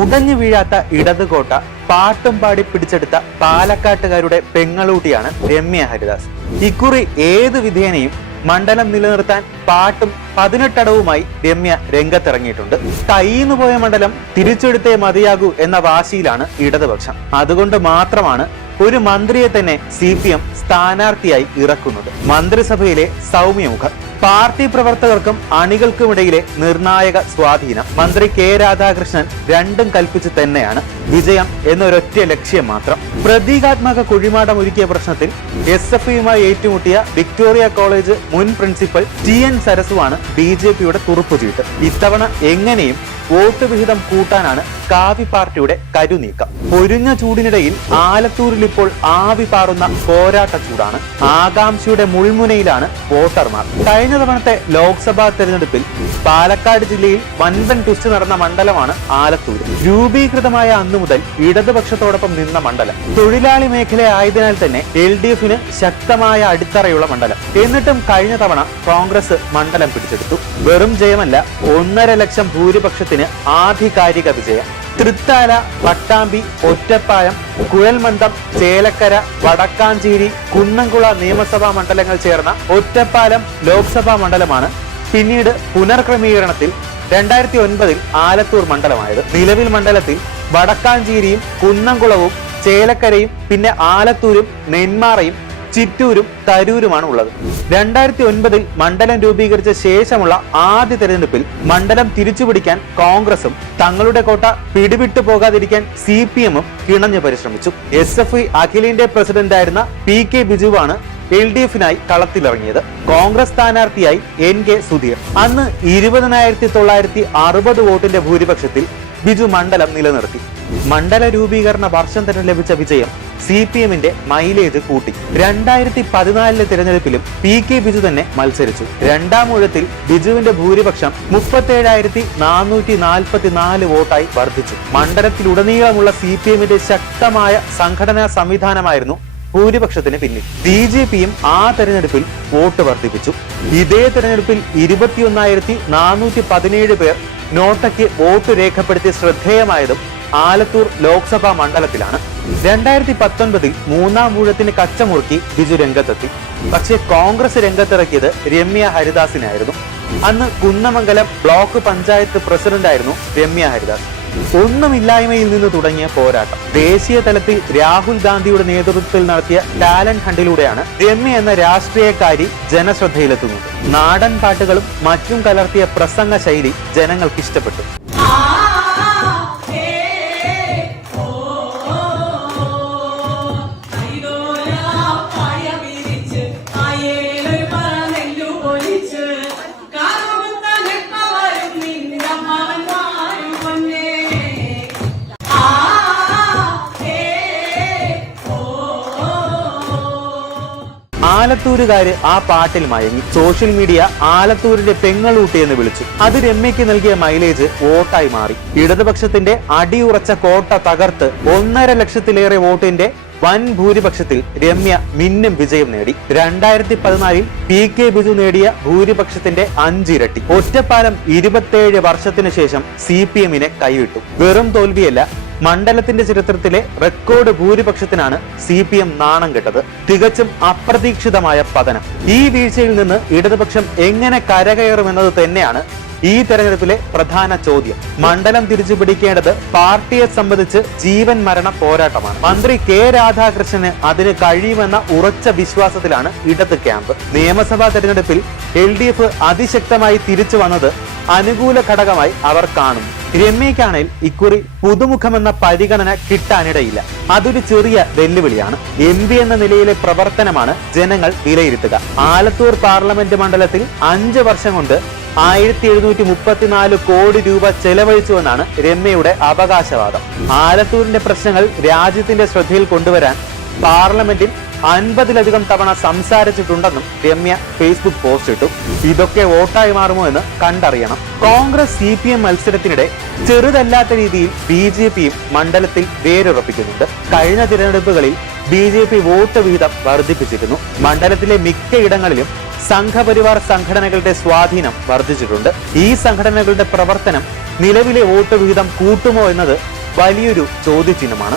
ഉടഞ്ഞു വീഴാത്ത ഇടതുകോട്ട പാട്ടും പാടി പിടിച്ചെടുത്ത പാലക്കാട്ടുകാരുടെ പെങ്ങളൂട്ടിയാണ് രമ്യ ഹരിദാസ്. ഇക്കുറി ഏത് വിധേനയും മണ്ഡലം നിലനിർത്താൻ പാട്ടും 18 അടവുമായി രമ്യ രംഗത്തിറങ്ങിയിട്ടുണ്ട്. കയ്യിന്നു പോയ മണ്ഡലം തിരിച്ചെടുത്തേ മതിയാകൂ എന്ന വാശിയിലാണ് ഇടതുപക്ഷം. അതുകൊണ്ട് മാത്രമാണ് ഒരു മന്ത്രിയെ തന്നെ CPM സ്ഥാനാർത്ഥിയായി ഇറക്കുന്നത്. മന്ത്രിസഭയിലെ സൗമ്യമുഖം, പാർട്ടി പ്രവർത്തകർക്കും അണികൾക്കുമിടയിലെ നിർണായക സ്വാധീനം. മന്ത്രി കെ രാധാകൃഷ്ണൻ രണ്ടും കൽപ്പിച്ച് തന്നെയാണ് വിജയം എന്നൊരൊറ്റ ലക്ഷ്യം മാത്രം. പ്രതീകാത്മക കുഴിമാടം ഒരുക്കിയ പ്രശ്നത്തിൽ SFIയുമായി ഏറ്റുമുട്ടിയ വിക്ടോറിയ കോളേജ് മുൻ പ്രിൻസിപ്പൽ TN സരസുവാണ് BJPയുടെ തുറുപ്പുചീട്ട്. ഇത്തവണ എങ്ങനെയും വോട്ട് വിഹിതം കൂട്ടാനാണ് കാവി പാർട്ടിയുടെ കരുനീക്കം. പൊരിഞ്ഞ ചൂടിനിടയിൽ ആലത്തൂരിൽ ഇപ്പോൾ ആവി പാറുന്ന പോരാട്ട ചൂടാണ്. ആകാംക്ഷയുടെ മുൾമുനയിലാണ് വോട്ടർമാർ. കഴിഞ്ഞ തവണത്തെ ലോക്സഭാ തെരഞ്ഞെടുപ്പിൽ പാലക്കാട് ജില്ലയിൽ വൻപൻ ട്വിസ്റ്റ് നടന്ന മണ്ഡലമാണ് ആലത്തൂർ. രൂപീകൃതമായ അന്നു മുതൽ ഇടതുപക്ഷത്തോടൊപ്പം നിന്ന മണ്ഡലം. തൊഴിലാളി മേഖല ആയതിനാൽ തന്നെ LDFന് ശക്തമായ അടിത്തറയുള്ള മണ്ഡലം. എന്നിട്ടും കഴിഞ്ഞ തവണ കോൺഗ്രസ് മണ്ഡലം പിടിച്ചെടുത്തു. വെറും ജയമല്ല, 1.5 ലക്ഷം ഭൂരിപക്ഷത്തിന് ആധികാരിക വിജയം. തൃത്താല, പട്ടാമ്പി, ഒറ്റപ്പാലം, കുഴൽമന്ദം, ചേലക്കര, വടക്കാഞ്ചേരി, കുന്നംകുള നിയമസഭാ മണ്ഡലങ്ങൾ ചേർന്ന ഒറ്റപ്പാലം ലോക്സഭാ മണ്ഡലമാണ് പിന്നീട് പുനർക്രമീകരണത്തിൽ 2009 ആലത്തൂർ മണ്ഡലമായത്. നിലവിൽ മണ്ഡലത്തിൽ വടക്കാഞ്ചേരിയും കുന്നംകുളവും ചേലക്കരയും പിന്നെ ആലത്തൂരും നെന്മാറയും ചിറ്റൂരും തരൂരുമാണ് ഉള്ളത്. 2009 മണ്ഡലം രൂപീകരിച്ച ശേഷമുള്ള ആദ്യ തെരഞ്ഞെടുപ്പിൽ മണ്ഡലം തിരിച്ചുപിടിക്കാൻ കോൺഗ്രസും തങ്ങളുടെ കോട്ട പിടിവിട്ടു പോകാതിരിക്കാൻ CPMും കിണഞ്ഞു പരിശ്രമിച്ചു. SFI അഖിലേന്ത്യാ പ്രസിഡന്റായിരുന്ന PK ബിജുവാണ് LDFനായി കളത്തിലിറങ്ങിയത്. കോൺഗ്രസ് സ്ഥാനാർത്ഥിയായി NK സുധീർ. അന്ന് 20,960 വോട്ടിന്റെ ഭൂരിപക്ഷത്തിൽ ബിജു മണ്ഡലം നിലനിർത്തി. മണ്ഡല രൂപീകരണ വർഷം തന്നെ ലഭിച്ച വിജയം CPMന്റെ മൈലേജ് കൂട്ടി. 2014 തിരഞ്ഞെടുപ്പിലും PK ബിജു തന്നെ മത്സരിച്ചു. രണ്ടാം ഊഴത്തിൽ ബിജുവിന്റെ ഭൂരിപക്ഷം 37,444 വോട്ടായി വർദ്ധിച്ചു. മണ്ഡലത്തിലുടനീളമുള്ള CPMന്റെ ശക്തമായ സംഘടനാ സംവിധാനമായിരുന്നു ഭൂരിപക്ഷത്തിന് പിന്നിൽ. BJPയും ആ തെരഞ്ഞെടുപ്പിൽ വോട്ട് വർദ്ധിപ്പിച്ചു. ഇതേ തെരഞ്ഞെടുപ്പിൽ 21,417 പേർ നോട്ടയ്ക്ക് വോട്ട് രേഖപ്പെടുത്തി ശ്രദ്ധേയമായതും ആലത്തൂർ ലോക്സഭാ മണ്ഡലത്തിലാണ്. 2019 മൂന്നാം ഊഴത്തിന് കച്ചമുറുക്കി ബിജു രംഗത്തെത്തി. പക്ഷേ കോൺഗ്രസ് രംഗത്തിറക്കിയത് രമ്യ ഹരിദാസിനായിരുന്നു. അന്ന് കുന്നമംഗലം ബ്ലോക്ക് പഞ്ചായത്ത് പ്രസിഡന്റായിരുന്നു രമ്യ ഹരിദാസ്. ഒന്നുമില്ലായ്മയിൽ നിന്ന് തുടങ്ങിയ പോരാട്ടം ദേശീയ തലത്തിൽ രാഹുൽ ഗാന്ധിയുടെ നേതൃത്വത്തിൽ നടത്തിയ ടാലന്റ് ഹണ്ടിലൂടെയാണ് രമ്യ എന്ന രാഷ്ട്രീയക്കാരി ജനശ്രദ്ധയിലെത്തുന്നത്. നാടൻ പാട്ടുകളും മറ്റും കലർത്തിയ പ്രസംഗ ശൈലി ജനങ്ങൾക്ക് ഇഷ്ടപ്പെട്ടു. ആലത്തൂരുകാര് ആ പാട്ടിൽ മയങ്ങി. സോഷ്യൽ മീഡിയ ആലത്തൂരിന്റെ പെങ്ങളൂട്ടി എന്ന് വിളിച്ചു. അത് രമ്യയ്ക്ക് നൽകിയ മൈലേജ് വോട്ടായി മാറി. ഇടതുപക്ഷത്തിന്റെ അടിയുറച്ച കോട്ട തകർത്ത് 1.5 ലക്ഷത്തിലേറെ വോട്ടിന്റെ വൻ ഭൂരിപക്ഷത്തിൽ രമ്യ മിന്നും വിജയം നേടി. 2014 PK ബിജു നേടിയ ഭൂരിപക്ഷത്തിന്റെ 5 ഇരട്ടി. ഒറ്റപ്പാലം 27 വർഷത്തിനു ശേഷം CPMനെ കൈവിട്ടു. വെറും തോൽവിയല്ല, മണ്ഡലത്തിന്റെ ചരിത്രത്തിലെ റെക്കോർഡ് ഭൂരിപക്ഷത്തിനാണ് CPM നാണം കെട്ടത്. തികച്ചും അപ്രതീക്ഷിതമായ പതനം. ഈ വീഴ്ചയിൽ നിന്ന് ഇടതുപക്ഷം എങ്ങനെ കരകയറുമെന്നത് തന്നെയാണ് ഈ തെരഞ്ഞെടുപ്പിലെ പ്രധാന ചോദ്യം. മണ്ഡലം തിരിച്ചുപിടിക്കേണ്ടത് പാർട്ടിയെ സംബന്ധിച്ച് ജീവൻ മരണ പോരാട്ടമാണ്. മന്ത്രി കെ രാധാകൃഷ്ണന് അതിന് കഴിയുമെന്ന ഉറച്ച വിശ്വാസത്തിലാണ് ഇടത് ക്യാമ്പ്. നിയമസഭാ തെരഞ്ഞെടുപ്പിൽ LDF അതിശക്തമായി തിരിച്ചു വന്നത് അനുകൂല ഘടകമായി അവർ കാണുന്നു. രമ്യയ്ക്കാണെങ്കിൽ ഇക്കുറി പുതുമുഖമെന്ന പരിഗണന കിട്ടാനിടയില്ല. അതൊരു ചെറിയ വെല്ലുവിളിയാണ്. MP എന്ന നിലയിലെ പ്രവർത്തനമാണ് ജനങ്ങൾ വിലയിരുത്തുക. ആലത്തൂർ പാർലമെന്റ് മണ്ഡലത്തിൽ 5 വർഷം കൊണ്ട് 1734 കോടി രൂപ ചെലവഴിച്ചുവെന്നാണ് രമ്യയുടെ അവകാശവാദം. ആലത്തൂരിന്റെ പ്രശ്നങ്ങൾ രാജ്യത്തിന്റെ ശ്രദ്ധയിൽ കൊണ്ടുവരാൻ പാർലമെന്റിൽ 50ലധികം തവണ സംസാരിച്ചിട്ടുണ്ടെന്നും രമ്യ ഫേസ്ബുക്ക് പോസ്റ്റ് ഇട്ടു. ഇതൊക്കെ വോട്ടായി മാറുമോ എന്ന് കണ്ടറിയണം. കോൺഗ്രസ് CPM മത്സരത്തിനിടെ ചെറുതല്ലാത്ത രീതിയിൽ BJPയും മണ്ഡലത്തിൽ വേരുറപ്പിക്കുന്നുണ്ട്. കഴിഞ്ഞ തിരഞ്ഞെടുപ്പുകളിൽ BJP വോട്ട് വിഹിതം വർദ്ധിപ്പിച്ചിരുന്നു. മണ്ഡലത്തിലെ മിക്ക ഇടങ്ങളിലും സംഘപരിവാർ സംഘടനകളുടെ സ്വാധീനം വർദ്ധിച്ചിട്ടുണ്ട്. ഈ സംഘടനകളുടെ പ്രവർത്തനം നിലവിലെ വോട്ട് വിഹിതം കൂട്ടുമോ എന്നത് വലിയൊരു ചോദ്യചിഹ്നമാണ്.